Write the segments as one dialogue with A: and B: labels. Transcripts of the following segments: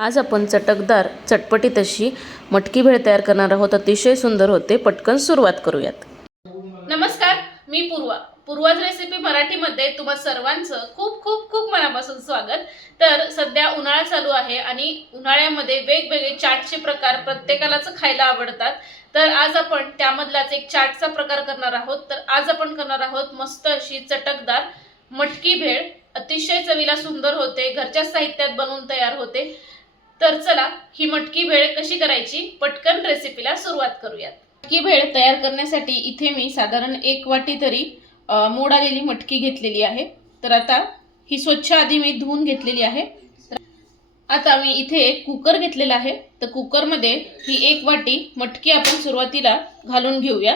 A: आज आपण चटकदार चटपटीत अशी मटकी भेळ तयार करणार आहोत. अतिशय सुंदर होते. पटकन सुरुवात करूयात.
B: नमस्कार मी पूर्वा. पूर्वाज रेसिपी मराठीमध्ये तुम्हा सर्वांचं खूप खूप खूप मनापासून स्वागत. तर सध्या उन्हाळा चालू आहे आणि उन्हाळ्यामध्ये वेगवेगळे चाटचे प्रकार प्रत्येकालाच खायला आवडतात. तर आज आपण त्यामधलाच एक चाटचा प्रकार करणार आहोत. तर आज आपण करणार आहोत मस्त अशी चटकदार मटकी भेळ. अतिशय चवीला सुंदर होते. घरच्या साहित्यात बनवून तयार होते. तर चला ही मटकी भेळ कशी करायची पटकन रेसिपीला सुरुवात करूयात. मटकी भेळ तयार करण्यासाठी इथे मी साधारण एक वाटी तरी मोड आलेली मटकी घेतलेली आहे. तर आता ही स्वच्छ आधी मी धुवून घेतलेली आहे. आता मी इथे एक कुकर घेतलेला आहे. तर कुकरमध्ये ही एक वाटी मटकी आपण सुरुवातीला घालून घेऊया.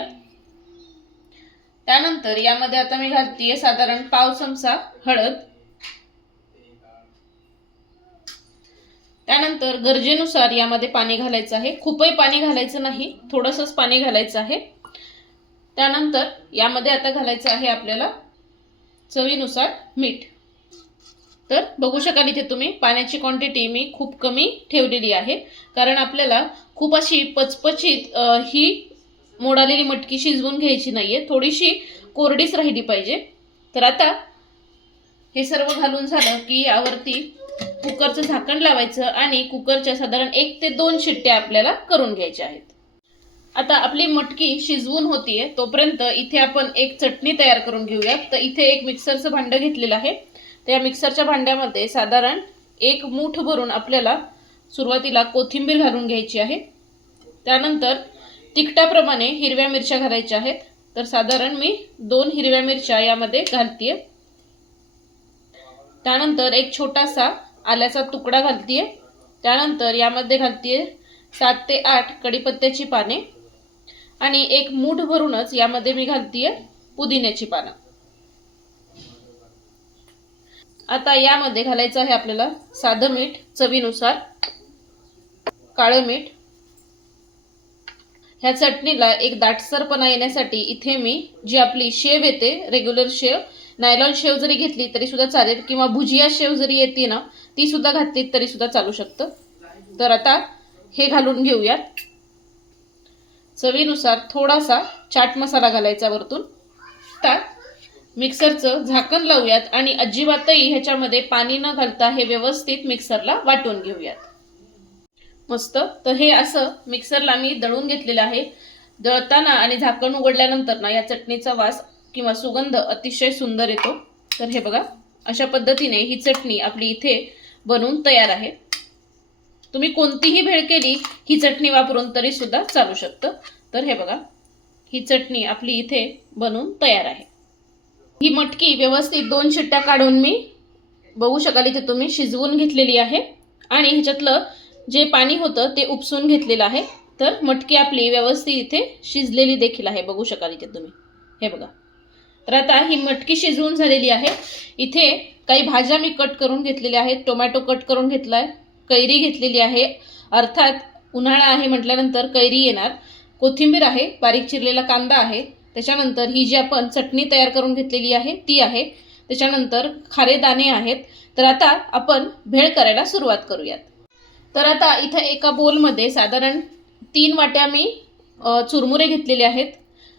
B: त्यानंतर यामध्ये आता मी घालतीये साधारण पाव चमचा हळद त्यानंतर गरजेनुसार यामध्ये पाणी घालायचं आहे. खूपही पाणी घालायचं नाही थोडंसंच पाणी घालायचं आहे. त्यानंतर यामध्ये आता घालायचं आहे आपल्याला चवीनुसार मीठ. तर बघू शकाल इथे तुम्ही पाण्याची क्वांटिटी मी खूप कमी ठेवलेली आहे. कारण आपल्याला खूप अशी पचपचीत ही मोडालेली मटकी शिजवून घ्यायची नाही आहे थोडीशी कोरडीच राहिली पाहिजे. तर आता हे सर्व घालून झालं की यावरती कुकरचं झाकण लावायचं आणि कुकरच्या साधारण एक ते दोन शिट्ट्या आपल्याला करून घ्यायच्या आहेत. आता आपली मटकी शिजवून होतीये तोपर्यंत इथे आपण एक चटणी तयार करून घेऊया तर इथे एक मिक्सरचं भांडं घेतलेलं आहे. त्या मिक्सरच्या भांड्यामध्ये साधारण एक मूठ भरून आपल्याला सुरुवातीला कोथिंबीर घालून घ्यायची आहे. त्यानंतर तिखटाप्रमाणे हिरव्या मिरच्या घालायच्या आहेत. तर साधारण मी दोन हिरव्या मिरच्या यामध्ये घालतीये. त्यानंतर एक छोटासा आल्याचा तुकडा घालतीये. त्यानंतर यामध्ये घालतीये सात ते आठ कडीपत्त्याची पाने आणि एक मूठ भरूनच यामध्ये मी घालतीये पुदिन्याची पानं. आता यामध्ये घालायचं आहे आपल्याला साधं मीठ चवीनुसार काळं मीठ. ह्या चटणीला एक दाटसरपणा येण्यासाठी इथे मी जी आपली शेव येते रेग्युलर शेव नायलॉन शेव जरी घेतली तरी सुद्धा चालेल किंवा भुजिया शेव जरी येते ना ती सुद्धा घातलीत तरी सुद्धा चालू शकतं. तर आता हे घालून घेऊयात. चवीनुसार थोडासा चाट मसाला घालायचा वरतून. आता मिक्सरचं झाकण लावूयात आणि अजिबातही ह्याच्यामध्ये पाणी न घालता हे व्यवस्थित मिक्सरला वाटून घेऊयात. मस्त. तर हे असं मिक्सरला मी दळून घेतलेलं आहे. दळताना आणि झाकण उघडल्यानंतर ना या चटणीचा वास किंवा सुगंध अतिशय सुंदर येतो. तर हे बघा अशा पद्धतीने ही चटणी आपली इथे बनवून तयार आहे. तुम्ही कोणतीही भेळ केली ही चटणी वापरून तरी सुद्धा चालू शकतं. तर हे बघा ही चटणी आपली इथे बनवून तयार आहे. ही मटकी व्यवस्थित दोन शिट्ट्या काढून मी बघू शकाल इथे तुम्ही शिजवून घेतलेली आहे. आणि ह्याच्यातलं जे पाणी होतं ते उपसून घेतलेलं आहे. तर मटकी आपली व्यवस्थित इथे शिजलेली देखील आहे बघू शकाल इथे तुम्ही. हे बघा. तर आता ही मटकी शिजवून झालेली आहे. इथे काही भाज्या मी कट करून घेतलेल्या आहेत टोमॅटो कट करून घेतला आहे कैरी घेतलेली आहे. अर्थात उन्हाळा आहे म्हटल्यानंतर कैरी येणार. कोथिंबीर आहे बारीक चिरलेला कांदा आहे. त्याच्यानंतर ही जी आपण चटणी तयार करून घेतलेली आहे ती आहे. त्याच्यानंतर खारे दाणे आहेत. तर आता आपण भेळ करायला सुरुवात करूयात. तर आता इथं एका बोलमध्ये साधारण तीन वाट्या मी चुरमुरे घेतलेले आहेत.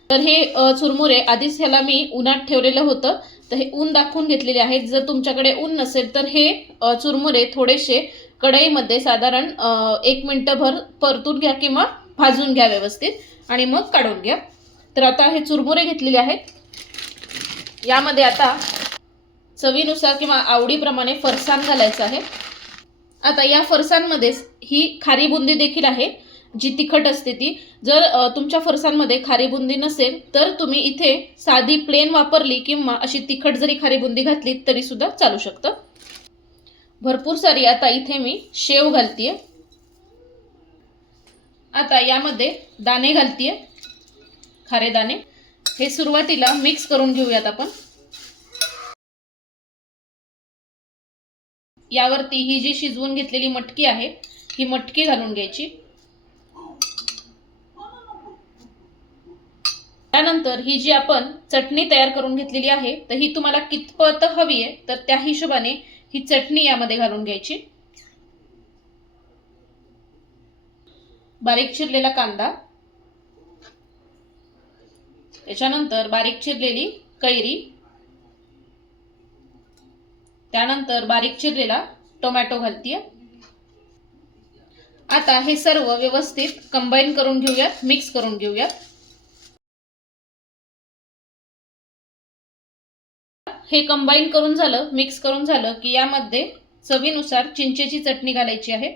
B: तर हे चुरमुरे आधीच ह्याला मी उन्हात ठेवलेलं होतं. तर हे ऊन दाखवून घेतलेले आहेत. जर तुमच्याकडे ऊन नसेल तर हे चुरमुरे थोडेसे कढईमध्ये साधारण एक मिनटंभर परतून घ्या किंवा भाजून घ्या व्यवस्थित आणि मग काढून घ्या. तर आता हे चुरमुरे घेतलेले आहेत. यामध्ये आता चवीनुसार किंवा आवडीप्रमाणे फरसाण घालायचं आहे. आता या फरसाणमध्येच ही खारी बुंदी देखील आहे. जी तिखट असते ती जर तुमच्या फरसांमध्ये खारी बुंदी नसेल तर तुम्ही इथे साधी प्लेन वापरली किंवा अशी तिखट जरी खारी बुंदी घातली तरी सुद्धा चालू शकतं. भरपूर सारी आता इथे मी शेव घालतीये. आता यामध्ये दाणे घालतीये खारे दाणे. हे सुरुवातीला मिक्स करून घेऊयात आपण. यावरती ही जी शिजवून घेतलेली मटकी आहे ही मटकी घालून घ्यायची. त्यानंतर ही जी आपण चटणी तयार करून घेतलेली आहे तर ही तुम्हाला कितपत हवी आहे तर त्या हिशोबाने ही चटणी यामध्ये घालून घ्यायची. बारीक चिरलेला कांदा. त्याच्यानंतर बारीक चिरलेली कैरी. त्यानंतर बारीक चिरलेला टोमॅटो घालतीये. आता हे सर्व व्यवस्थित कंबाईन करून घेऊयात मिक्स करून घेऊयात. हे कंबाईन करून झालं मिक्स करून झालं की यामध्ये चवीनुसार चिंचेची चटणी घालायची आहे.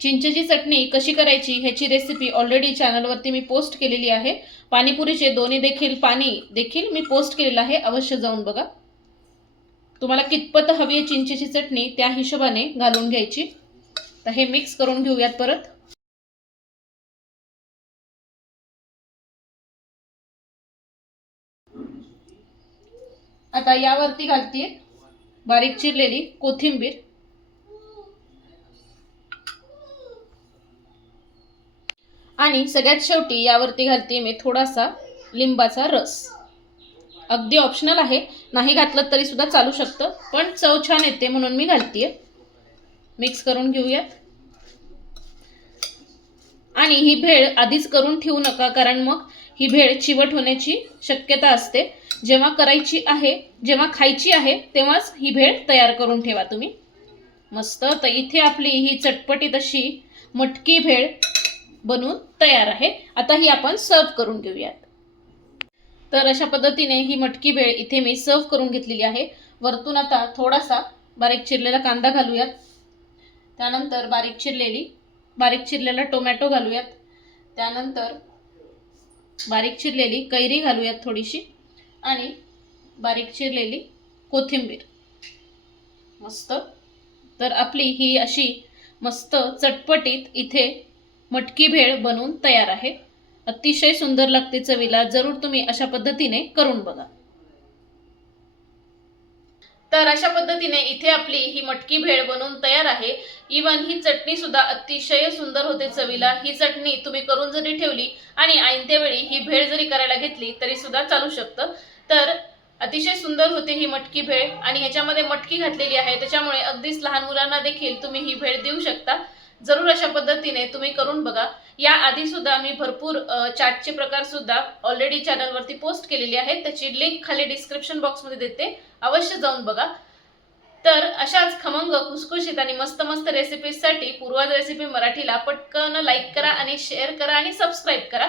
B: चिंचेची चटणी कशी करायची ह्याची रेसिपी ऑलरेडी चॅनलवरती मी पोस्ट केलेली आहे. पाणीपुरीचे दोन्ही देखील पाणी देखील मी पोस्ट केलेलं आहे अवश्य जाऊन बघा. तुम्हाला कितपत हवी आहे चिंचेची चटणी त्या हिशोबाने घालून घ्यायची. तर हे मिक्स करून घेऊयात परत. आता यावरती घालते बारीक चिरलेली कोथिंबीर. आणि सगळ्यात शेवटी यावरती घालते मी थोडासा लिंबाचा रस. अगदी ऑप्शनल आहे. नाही घातलं तरी सुद्धा चालू शकतं पण चव छान येते म्हणून मी घालते मिक्स करून घेऊयात. आणि ही भेळ आधीच करून ठेवू नका कारण मग ही भेळ चिवट होण्याची शक्यता असते. जेव्हा करायची आहे जेव्हा खायची आहे तेव्हाच ही भेळ तयार करून ठेवा तुम्ही. मस्त तर इथे आपली ही चटपटीत अशी मटकी भेळ बनवून तयार आहे. आता ही आपण सर्व करून घेऊयात. तर अशा पद्धतीने ही मटकी भेळ इथे मी सर्व करून घेतलेली आहे. वरतून आता थोडासा बारीक चिरलेला कांदा घालूयात. त्यानंतर बारीक चिरलेली बारीक चिरलेला टोमॅटो घालूयात. त्यानंतर बारीक चिरलेली कैरी घालूयात थोडीशी. आणि बारीक चिरलेली कोथिंबीर. मस्त. तर आपली ही अशी मस्त चटपटीत इथे मटकी भेळ बनवून तयार आहे. अतिशय सुंदर लागते चवीला. जरूर तुम्ही अशा पद्धतीने करून बघा. तर अशा पद्धतीने इथे आपली ही मटकी भेळ बनवून तयार आहे. इवन ही चटणी सुद्धा अतिशय सुंदर होते चवीला. ही चटणी तुम्ही करून जरी ठेवली आणि ऐन त्यावेळी ही भेळ जरी करायला घेतली तरी सुद्धा चालू शकतं. तर अतिशय सुंदर होते ही मटकी भेळ आणि ह्याच्यामध्ये मटकी घातलेली आहे. त्याच्यामुळे अगदीच लहान मुलांना देखील तुम्ही ही भेळ देऊ शकता. जरूर अशा पद्धतीने तुम्ही करून बघा. या आधी सुद्धा मी भरपूर चाटचे प्रकार सुद्धा ऑलरेडी चॅनलवरती पोस्ट केलेली आहेत. त्याची लिंक खाली डिस्क्रिप्शन बॉक्समध्ये देते. अवश्य जाऊन बघा. तर अशाच खमंग खुसखुशीत आणि मस्त मस्त रेसिपीजसाठी पूर्वाज रेसिपी मराठीला पटकन लाईक करा आणि शेअर करा आणि सबस्क्राईब करा.